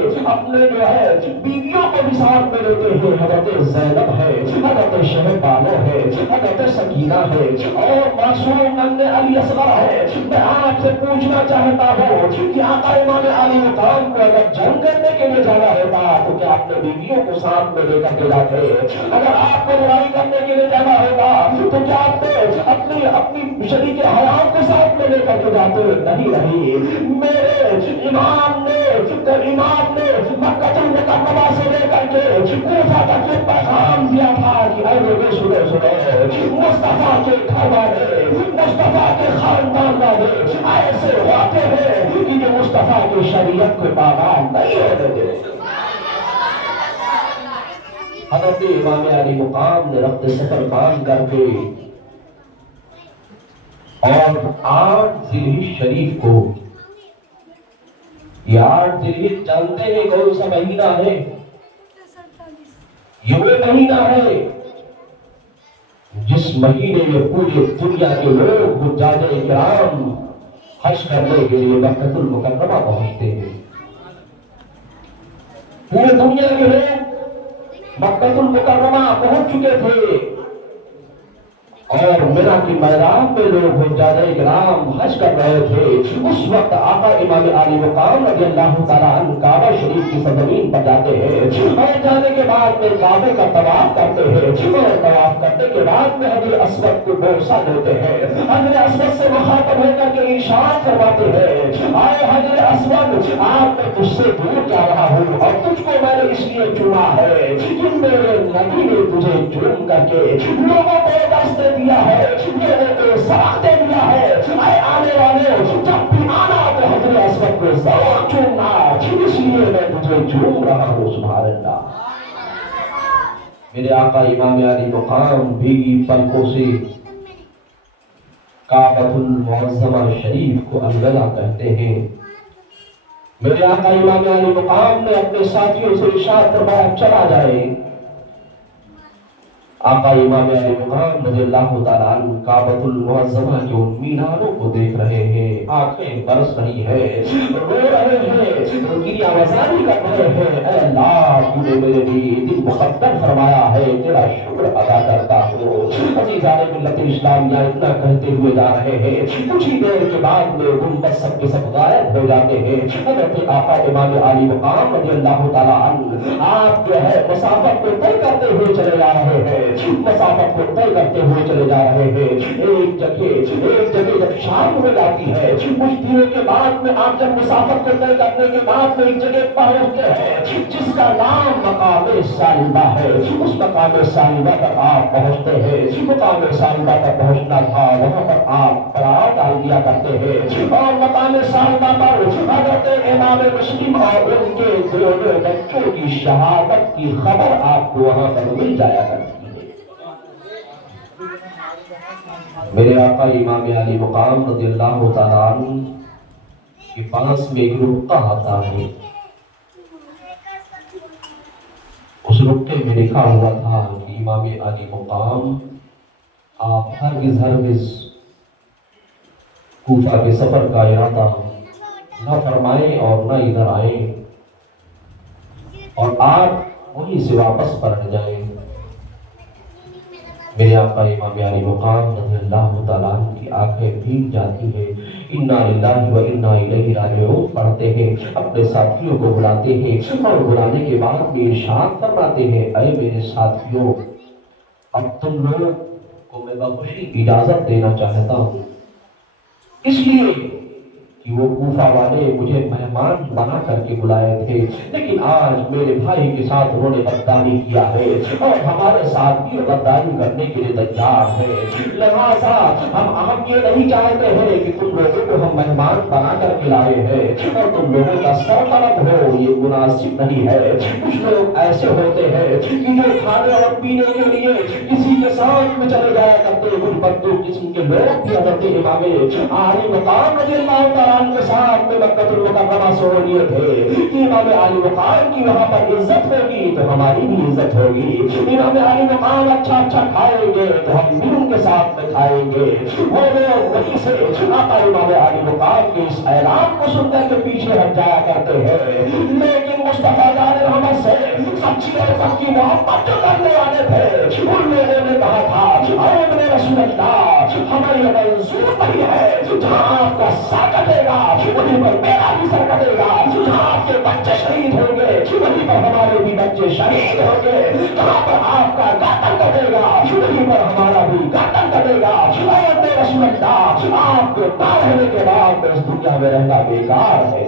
جو ہے بیویوں کو بھی ساتھ میں لیتے ہیں. حضرت زینب ہے, حضرت شہبانو ہے, حضرت سکینہ ہے اور معصوم ابن علی اصغر ہے. میں آپ سے پوچھنا چاہتا ہوں کہ آقا امام علی مقام کو اگر جنگ کرنے کے لیے جانا ہوتا تو کیا اپنے بیویوں کو ساتھ میں لے کر کے جاتے؟ اگر آپ کو لڑائی کرنے کے لیے جانا ہوگا تو کیا آپ اپنی شریک حرام کو ساتھ میں لے کر کے جاتے؟ نہیں. میرے امام نے مکہ المکرمہ سے لے کر کے کوفہ تک یہ پیغام دیا تھا کہ اے لوگوں سنو, مصطفیٰ کے گھر والے, مصطفیٰ کے خاندان والے ایسے واقع ہیں کہ یہ مصطفیٰ کی شریعت کو پامال نہیں ہونے دے. حضرت امام علی مقام نے رخت سفر باندھ کر کے اور 8 ذی الحجہ شریف کو, یہ 8 ذی الحجہ جانتے ہیں کون سا مہینہ ہے؟ یہ وہ مہینہ ہے جس مہینے میں پوری دنیا کے لوگ حجاج کرام حج کرنے کے لیے مکہ المکرمہ پہنچتے ہیں. پورے دنیا کے لوگ مکہ المکرمہ پہنچ چکے تھے اور مینا کے میدان میں لوگ حجاج کرام حج کر رہے تھے. اس وقت آقا امام علی مقام رضی اللہ تعالیٰ عنہ کعبہ شریف کی سرزمین پر جاتے ہیں اور جانے کے بعد میں کعبے کا طواف کرتے ہیں اور طواف کرنے کے بعد میں حضرت اسود کو بوسہ دیتے ہیں. حضرت اسود سے مخاطب ہو کر کے ارشاد فرماتے ہیں, آئے حضرت اسود, آپ میں تجھ سے دور جا رہا ہوں اور تجھ کو میں نے اس لیے چنا ہے کہ میرے نبی نے تجھے چن کر کے لوگوں کو راستے دیا ہے, لوگوں کو سراغ دیا ہے. اے آنے والے, جب بھی آنا تو حضرت اسود کو ضرور چننا, اس لیے میں تجھے چن رہا ہوں. سبحان اللہ. میرے آقا امام علی مقام بھیگی پلکوں سے کعبۃ المعظمہ شریف کو الوداع کہتے ہیں. میرے آقا امام علی مقام نے اپنے ساتھیوں سے ارشاد فرمایا چلا جائے. آقا امام علی مقام رضی اللہ تعالیٰ عنہ کعبۃ المعظمہ کے ان میناروں کو دیکھ رہے ہیں, آنکھیں برس رہی ہے, رو رہے ہیں, گریہ وزاری کر رہے ہیں. اے اللہ, تو نے میرے لیے دن مقدر فرمایا ہے, تیرا شکر ادا کرتا ہوں. عزیزان ملت اسلامیہ اتنا کہتے ہوئے جا رہے ہیں, کچھ ہی دیر کے بعد میں گنبد سب کے سب غائب ہو جاتے ہیں. حضرت آقا امام علی مقام رضی اللہ تعالیٰ عنہ آپ جو ہے مسافت کو طے کرتے ہوئے چلے جا رہے ہیں, مسافت کو طے کرتے ہوئے چلے جا رہے ہیں. ایک جگہ جب شام ہو جاتی ہے, کچھ دنوں کے بعد میں آپ جب مسافت کو طے کرنے کے بعد میں ایک جگہ پہنچتے ہیں جس کا نام مقام صالبہ ہے. اس مقام صالبہ پر آپ پہنچتے ہیں. مقام صالبہ پر پہنچنا تھا, وہاں پر آپ پڑاؤ ڈال دیا کرتے ہیں اور مقام صالبہ پر حضرت امام مسلم اور ان کے دونوں بچوں کی شہادت کی خبر آپ کو وہاں پر مل جایا کرتی ہے. میرے آقا امام علی مقام رضی اللہ تعالیٰ عنہ کے پاس میں ایک رقعہ آتا ہے. اس رقعے میں لکھا ہوا تھا کہ امام علی مقام آپ ہرگز کوفہ کے سفر کا ارادہ نہ فرمائیں اور نہ ادھر آئیں اور آپ وہیں سے واپس پلٹ جائیں. میرے آقا امام علی مقام رضی اللہ تعالیٰ عنہ کی آنکھیں بھیگ جاتی ہیں. انا للہ و انا الیہ راجعون پڑھتے ہیں, اپنے ساتھیوں کو بلاتے ہیں اور بلانے کے بعد میں ارشاد فرماتے ہیں, اے میرے ساتھیوں, اب تم لوگ کو میں بخوشی اجازت دینا چاہتا ہوں, اس لیے کہ وہ کوفہ والے مجھے مہمان بنا کر کے بلائے تھے, لیکن آج میرے بھائی کے ساتھ انہوں نے غداری کیا ہے اور ہمارے ساتھ بھی غداری کرنے کے لیے تیار ہے. لہٰذا ہم یہ نہیں چاہتے ہیں کہ تم لوگوں کو ہم مہمان بنا کر کے لائے ہیں اور تم لوگوں کا سرطلب ہو, یہ مناسب نہیں ہے. کچھ لوگ ایسے ہوتے ہیں کہ جو کھانے اور پینے کے لیے کسی کے ساتھ میں چلے جایا کرتے ہیں. کچھ بدو قسم کے لوگ بھی حضرت امام علی مقام رضی اللہ تعالیٰ ایمان کے ساتھ میں مکہ المکرمہ سے ہو لیے تھے کہ امام علی مقام کی وہاں پر عزت ہوگی تو ہماری بھی عزت ہوگی، امام علی مقام اچھا اچھا کھائیں گے تو ہم بھی ان کے ساتھ میں کھائیں گے۔ وہ لوگ وہیں سے آقا امام علی مقام کے اس اعلان کو سن کر کے پیچھے ہٹ جایا کرتے ہیں، لیکن مصطفیٰ جان رحمت سے سچی اور پکی محبت جو کرنے والے تھے ان لوگوں نے کہا تھا اے ابن رسول اللہ ہماری منظور نہیں ہے، جہاں آپ کا سر کٹے گا وہیں پر میرا بھی سر کٹے گا، جہاں آپ کے بچے شہید ہوں گے وہیں پر ہمارے بھی بچے شہید ہوں گے، جہاں پر آپ کا گردن کٹے گا وہیں پر ہمارا بھی گردن کٹے گا۔ اے ابن رسول اللہ آپ کے نہ رہنے کے بعد اس دنیا میں رہنا بیکار ہے۔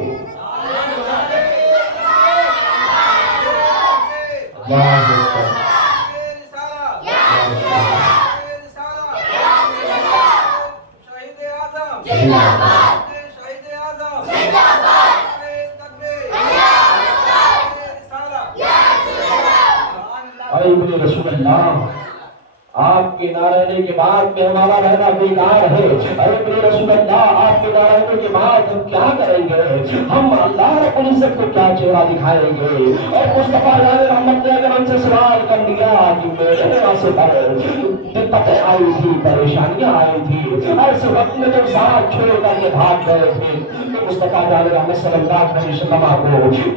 رسول اللہ آپ کے نہ رہنے کے بعد میں ہمارا رہنا بیکار ہے۔ ارے رسول اللہ آپ کے نہ رہنے کے بعد ہم کیا کریں گے؟ ہم اللہ رب العزت کو کیا چہرہ دکھائیں گے؟ اور مصطفیٰ جان رحمت نے اگر ہم سے سوال کر لیا کہ میرے واسطے پر دقتیں آئی تھی، پریشانیاں آئی تھی، ایسے وقت میں جب ساتھ چھوڑ کر کے بھاگ گئے تھے تو مصطفیٰ جان رحمت صلی اللہ علیہ وسلم کو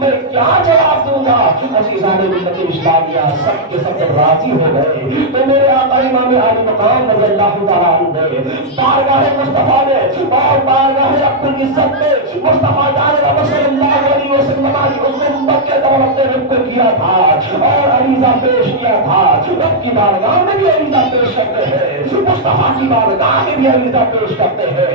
میں کیا جواب دوں گا؟ عزیزان ملت اسلامیہ سب کے سب راضی ہو گئے تو میرے امام علی مقام رضی اللہ تعالیٰ عنہ نے بارگاہ مصطفیٰ میں اور بارگاہ رب العزت میں مصطفیٰ جان رحمت صلی اللہ علیہ وسلم کی اس امت کے طور اپنے رب کو کیا تھا اور عریضہ پیش کیا تھا۔ رب کی بارگاہ میں بھی عریضہ پیش کرتے ہیں، مصطفیٰ کی بارگاہ میں بھی عریضہ پیش کرتے ہیں۔ اے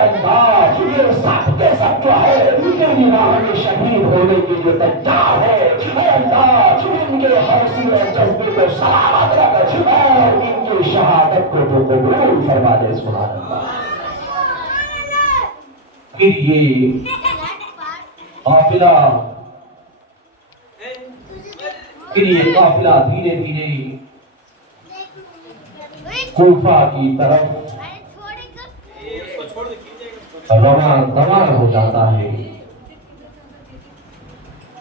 اللہ یہ سب کے سب جو ہے تیری راہ میں شہید ہونے کے لیے تیار ہے۔ اے اللہ ان کے حوصلے اور جذبے کو سلامت رکھ اور ان کی شہادت کو تو قبول فرما دے۔ سبحان اللہ۔ پھر یہ قافلہ دھیرے دھیرے کوفہ کی طرف رواں ہو جاتا ہے۔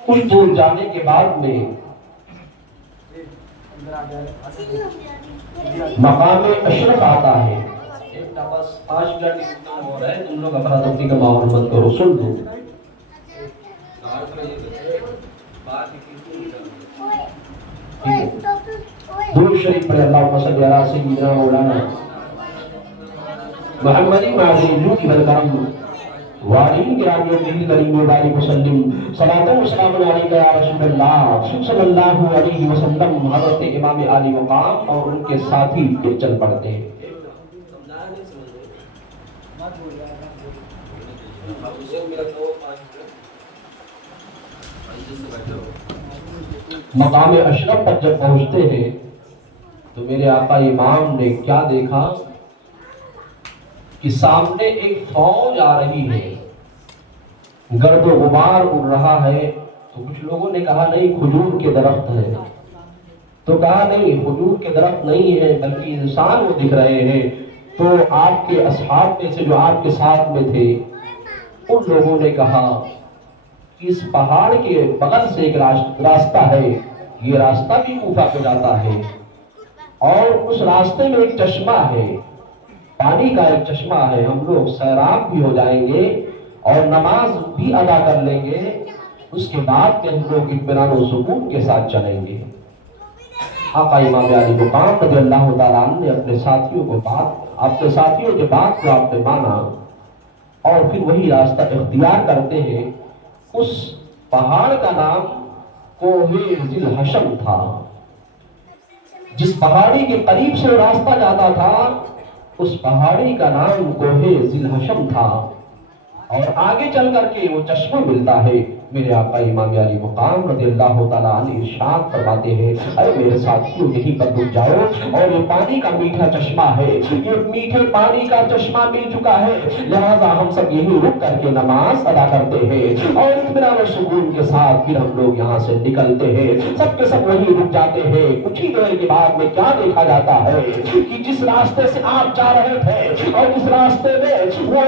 کچھ دور جانے کے بعد میں مقام اشرف آتا ہے۔ بس 5 منٹ ہو رہا ہے، تم لوگ اپنا تفریح کا ماحول مت کرو، سن دو۔ درود شریف پڑھے اللہم صلی علی سیدنا مولانا محمد معظم جود والکرم وعلی گرامی النبی کریم وبارک وسلم صلاۃ و سلام علیک یا رسول اللہ صلی اللہ علیہ وسلم۔ حضرت امام علی مقام اور ان کے ساتھی چل پڑتے ہیں۔ مقام اشرف پر جب پہنچتے ہیں تو میرے آقا امام نے کیا دیکھا کہ سامنے ایک فوج آ رہی ہے، گرد و غبار اڑ رہا ہے۔ تو کچھ لوگوں نے کہا نہیں کھجور کے درخت ہے، تو کہا نہیں کھجور کے درخت نہیں ہے بلکہ انسان وہ دکھ رہے ہیں۔ تو آپ کے اصحاب میں سے جو آپ کے ساتھ میں تھے ان لوگوں نے کہا کہ اس پہاڑ کے بغل سے ایک راستہ ہے، یہ راستہ بھی کوفہ کو جاتا ہے اور اس راستے میں ایک چشمہ ہے، پانی کا ایک چشمہ ہے، ہم لوگ سیراب بھی ہو جائیں گے اور نماز بھی ادا کر لیں گے، اس کے بعد ہم لوگ اطمینان و سکون کے ساتھ چلیں گے۔ آقا امام علی مقام رضی اللہ تعالیٰ عنہ نے اپنے ساتھیوں کے بات کو آپ نے مانا اور پھر وہی راستہ اختیار کرتے ہیں۔ اس پہاڑ کا نام کوہ ذی الحشم تھا، جس پہاڑی کے قریب سے راستہ جاتا تھا اس پہاڑی کا نام کوہ ذی الحشم تھا، اور آگے چل کر کے وہ چشمہ ملتا ہے میرے آقا امام علی مقام رضی اللہ تعالیٰ عنہ ارشاد فرماتے ہیں اے میرے ساتھیوں یہیں پر رک جاؤ، اور یہ پانی کا میٹھا چشمہ ہے، یہ میٹھے پانی کا چشمہ مل چکا ہے، لہذا ہم سب یہیں رک کر کے نماز ادا کرتے ہیں اور اطمینان و سکون کے ساتھ پھر ہم لوگ یہاں سے نکلتے ہیں۔ سب کے سب وہیں رک جاتے ہیں۔ کچھ ہی دیر کے بعد میں کیا دیکھا جاتا ہے کہ جس راستے سے آپ جا رہے تھے اور جس راستے میں وہ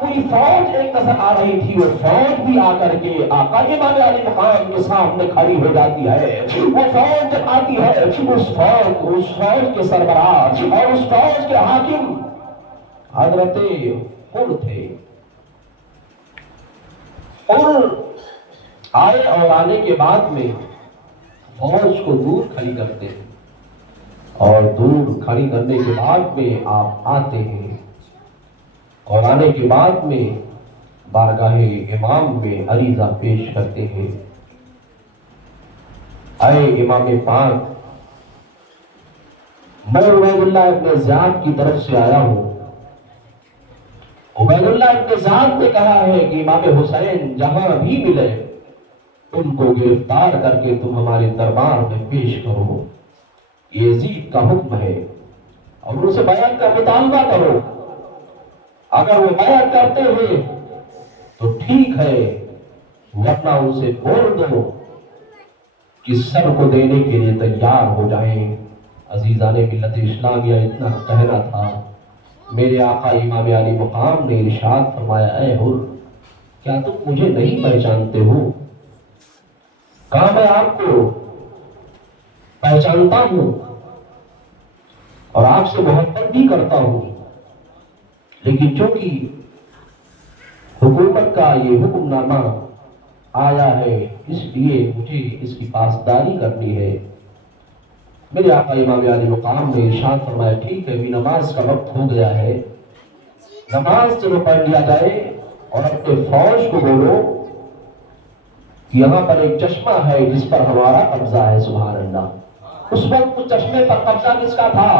پوری فوج ایک نظر آ رہی تھی، وہ فوج بھی آ کر کے آقا امام علی مقام کے سامنے کھڑی ہو جاتی ہے۔ وہ فوج جب آتی ہے، اس فوج کے سربراہ اور اس فوج کے حاکم حضرت حر تھے، اور آئے اور آنے کے بعد میں فوج کو دور کھڑی کرتے ہیں، اور دور کھڑی کرنے کے بعد میں آپ آتے ہیں، اور آنے کے بعد میں بارگاہ امام میں عریضہ پیش کرتے ہیں، اے امام پاک، میں عبید اللہ ابن زیاد کی طرف سے آیا ہوں۔ عبید اللہ ابن زیاد نے کہا ہے کہ امام حسین جہاں بھی ملے ان کو گرفتار کر کے تم ہمارے دربار میں پیش کرو، یہ یزید کا حکم ہے، اور ان سے بیعت کا مطالبہ کرو، اگر وہ بیعت کرتے ہیں تو ٹھیک ہے، ورنہ ان سے بول دو کہ سر کو دینے کے لیے تیار ہو جائیں۔ عزیزان ملت اسلامیہ، اتنا کہنا تھا۔ میرے آقا امام علی مقام نے ارشاد فرمایا اے حر، کیا تم مجھے نہیں پہچانتے ہو؟ کہا میں آپ کو پہچانتا ہوں اور آپ سے محبت بھی کرتا ہوں، لیکن چونکہ حکومت کا یہ حکم نامہ آیا ہے اس لیے مجھے اس کی پاسداری کرنی ہے۔ میرے آقا امام علی مقام نے ارشاد فرمایا ٹھیک ہے، ابھی نماز کا وقت ہو گیا ہے، نماز چلو پڑھ لیا جائے، اور اپنے فوج کو بولو یہاں پر ایک چشمہ ہے جس پر ہمارا قبضہ ہے۔ سبحان اللہ۔ اس وقت اس چشمے پر قبضہ کس کا تھا؟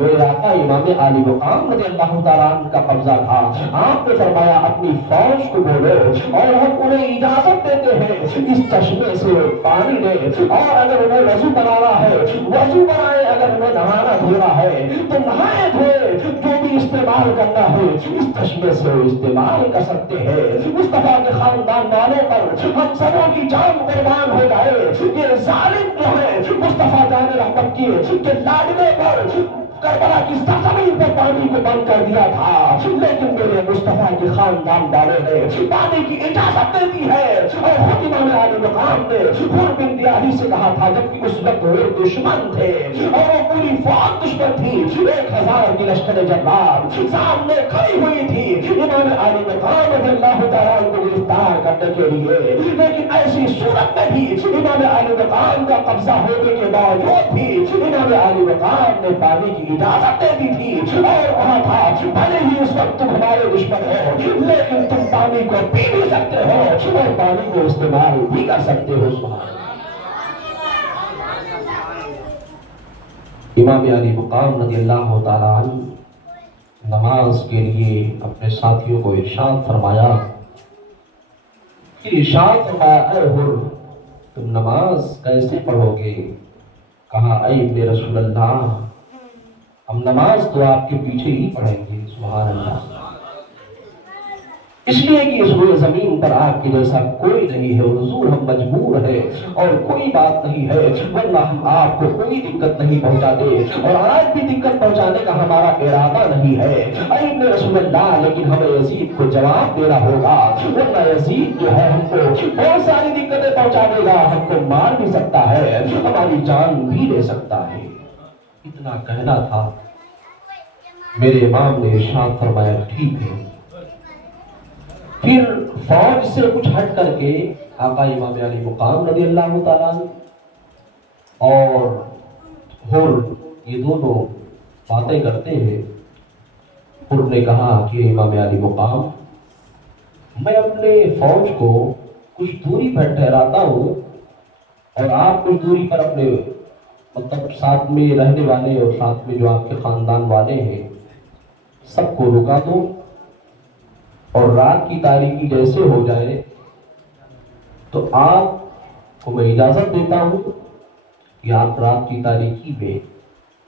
میرے آقا امام علی مقام رضی اللہ تعالیٰ عنہ کا قبضہ تھا۔ آپ نے فرمایا اپنی فوج کو بولو، اور ہم انہیں اجازت دیتے ہیں اس چشمے سے پانی لے، اور اگر انہیں وضو بنانا ہے وضو بنائے، اگر انہیں نہانا دھونا ہے تو نہائے دھوئے، جو بھی استعمال کرنا ہے اس چشمے سے استعمال کر سکتے ہیں۔ مصطفیٰ کے خاندان والوں پر ہم سبوں کی جان قربان ہو جائے۔ یہ ظالم جو ہے مصطفیٰ جان رحمت کے لاڈلے پر کربلا کی سرزمین پر پانی کو بند کر دیا تھا، لیکن میرے مصطفیٰ کے خاندان والوں نے پانی کی اجازت دے دی ہے۔ اور خود امام علی مقام نے حر بن دیاری سے کہا تھا، جبکہ اس وقت وہ دشمن تھے اور وہ پوری فوج دشمن تھی، 1000 کی لشکر جبار سامنے کھڑی ہوئی تھی امام علی مقام رضی اللہ تعالیٰ کو گرفتار کرنے کے لیے، لیکن ایسی صورت میں بھی امام علی مقام کا قبضہ ہونے کے باوجود بھی امام علی مقام نے پانی کی اجازت دے دی تھی، اور وہاں تھا بھلے ہی اس وقت تم ہمارے دشمن ہو لیکن تم پانی کو پی بھی سکتے ہو اور پانی کو استعمال بھی کر سکتے ہو۔ امام علی مقام رضی اللہ تعالیٰ عنہ نماز کے لیے اپنے ساتھیوں کو ارشاد فرمایا اے حر، تم نماز کیسے پڑھو گے؟ کہا اے ابن رسول اللہ، ہم نماز تو آپ کے پیچھے ہی پڑھیں گے۔ سبحان اللہ۔ اس لیے کہ اس روئے زمین پر آپ کے جیسا کوئی نہیں ہے، حضور ہم مجبور ہیں اور کوئی بات نہیں ہے، ورنہ ہم آپ کو کوئی دقت نہیں پہنچاتے، اور آج بھی دقت پہنچانے کا ہمارا ارادہ نہیں ہے اے ابن رسول اللہ، لیکن ہمیں یزید کو جواب دینا ہوگا، ورنہ یزید جو ہے ہم کو بہت ساری دقتیں پہنچا دے گا، ہم کو مار بھی سکتا ہے، ہماری جان بھی لے سکتا ہے۔ اتنا کہنا تھا۔ میرے امام نے ارشاد فرمایا ٹھیک ہے۔ پھر فوج سے کچھ ہٹ کر کے آقا امام علی مقام رضی اللہ تعالیٰ اور حر یہ دونوں باتیں کرتے ہیں۔ حر نے کہا کہ امام علی مقام، میں اپنے فوج کو کچھ دوری پر ٹھہراتا ہوں، اور آپ کچھ دوری پر اپنے مطلب ساتھ میں رہنے والے اور ساتھ میں جو آپ کے خاندان والے ہیں سب کو رکا دو، اور رات کی تاریکی جیسے ہو جائے تو آپ کو میں اجازت دیتا ہوں کہ آپ رات کی تاریکی میں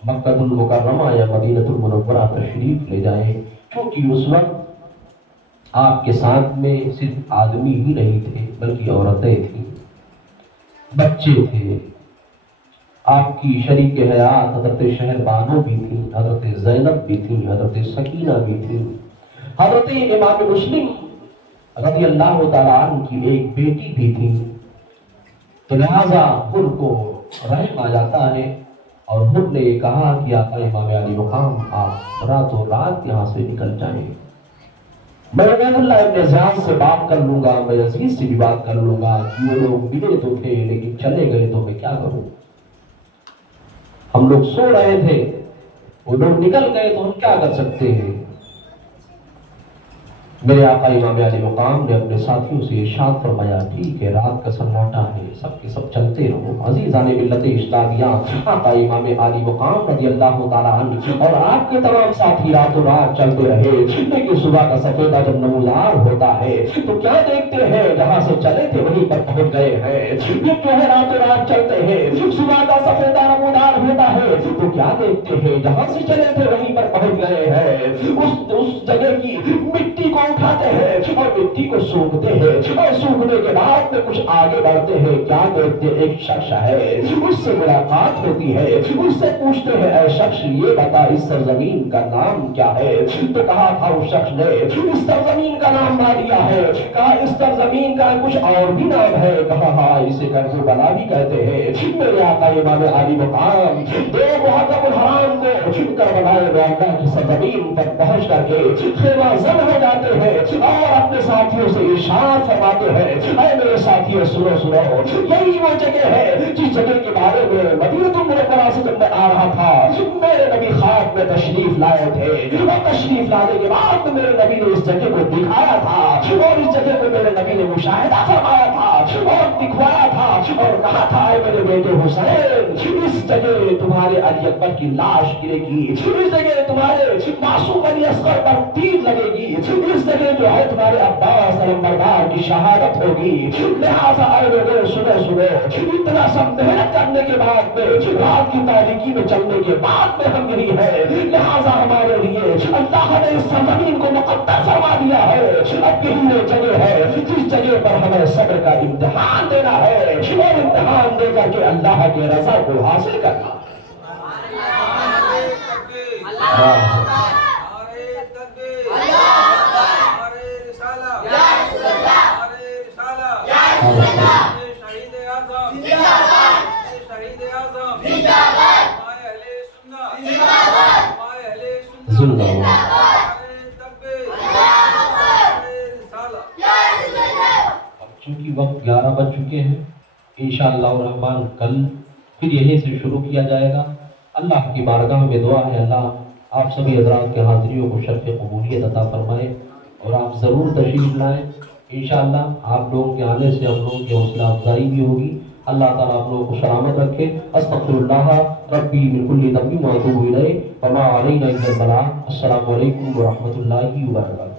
مکہ المکرمہ یا مدینہ المنورہ تشریف لے جائیں، کیونکہ اس وقت آپ کے ساتھ میں صرف آدمی ہی نہیں تھے بلکہ عورتیں تھیں، بچے تھے، آپ کی شریک حیات حضرت شہر بانو بھی تھی، حضرت زینب بھی تھی، حضرت سکینہ بھی تھی، حضرت امام مسلم رضی اللہ تعالیٰ عنہ کی ایک بیٹی بھی تھی۔ تو لہٰذا ان کو رحم آ جاتا ہے اور ان نے یہ کہا کہ آقا امام علی مقام آپ راتوں رات یہاں سے نکل جائیں، میں عبید اللہ ابن زیاد سے بات کر لوں گا، میں عزیز سے بھی بات کر لوں گا کہ وہ لوگ ملے تو تھے لیکن چلے گئے تو میں کیا کروں، ہم لوگ سو رہے تھے وہ لوگ نکل گئے تو ہم کیا کر سکتے ہیں۔ میرے آقا امام علی مقام نے اپنے ساتھیوں سے ارشاد فرمایا ٹھیک ہے رات کا سناٹا ہے سب کے سب چلتے رہو۔ عزیزان ملت اسلامیہ، آقا امام علی مقام رضی اللہ تعالیٰ عنہ اور آپ کے تمام ساتھی راتوں رات چلتے رہے، لیکن صبح کا سفیدہ جب نمودار ہوتا ہے تو کیا دیکھتے ہیں جہاں سے چلے تھے وہیں پر پہنچ گئے ہیں۔ یہ جو ہے راتوں رات چلتے ہیں، صبح کا سفیدہ نمودار ہوتا ہے تو کیا دیکھتے ہیں جہاں سے چلے تھے وہیں پر پہنچ گئے ہیں۔ اس جگہ کی مٹی کو اٹھاتے ہیں اور مٹی کو سونگتے ہیں اور سونگنے کے بعد میں کچھ آگے بڑھتے ہیں، کیا دیکھتے ایک شخص ہے، اس سے ملاقات ہوتی ہے، اس سے پوچھتے ہیں اے شخص یہ بتا اس سرزمین کا نام کیا ہے؟ تو کہا تھا اس شخص نے اس سرزمین کا نام نہ لیا ہے، کہا اس سرزمین کا کچھ اور بھی نام ہے، کہا ہاں اسے کربلا بھی کہتے ہیں۔ میرے آقا امام علی مقام دو محرم الحرام کو کربلا واقعہ کی سرزمین پر پہنچ کر کے خیمہ زن ہو جاتے ہیں اور اپنے ساتھیوں سے ارشاد فرماتے ہیں اے میرے ساتھیوں سنو سنو، یہی وہ جگہ ہے جس جگہ کے بارے میں مدینہ المنورہ سے جب میں آ رہا تھا میرے نبی خواب میں تشریف لائے تھے اور تشریف لانے کے بعد میرے نبی نے اس جگہ کو دکھایا تھا اور اس جگہ کو میرے نبی نے مشاہدہ فرمایا تھا اور دکھوایا تھا اور کہا تھا اے میرے بیٹے حسین اس جگہ تمہارے علی اکبر کی لاش گرے گی، اس جگہ تمہارے معصوم علی اصغر پر تیر لگے گی، اس جگہ جو ہے تمہارے عباس علمبردار کی شہادت ہوگی۔ لہٰذا اے لوگوں سنو سنو، اتنا سب محنت کرنے کے بعد میں رات کی تاریکی میں چلنے کے بعد میں ہم یہی ہے، لہٰذا ہمارے لیے اللہ نے اس سرزمین کو مقدس فرما دیا ہے۔ اب یہی وہ جگہ ہے جس جگہ پر ہمیں صبر کا امتحان دینا ہے اور امتحان دے کر کے اللہ کے رضا کو حاصل کرنا۔ چونکہ وقت 11 بج چکے ہیں، انشاءاللہ الرحمن کل پھر یہیں سے شروع کیا جائے گا۔ اللہ کی بارگاہ میں دعا ہے اللہ آپ سبھی حضرات کے حاضریوں کو شرف قبولیت عطا فرمائے اور آپ ضرور تشریف لائیں۔ انشاءاللہ آپ لوگوں کے آنے سے ہم لوگوں کی حوصلہ افزائی بھی ہوگی۔ اللہ تعالیٰ آپ لوگوں کو سلامت رکھے۔ استغفر اللہ ربی من کل ذنب واتوب الیہ وما علینا الا البلاغ۔ السلام علیکم ورحمۃ اللہ وبرکاتہ۔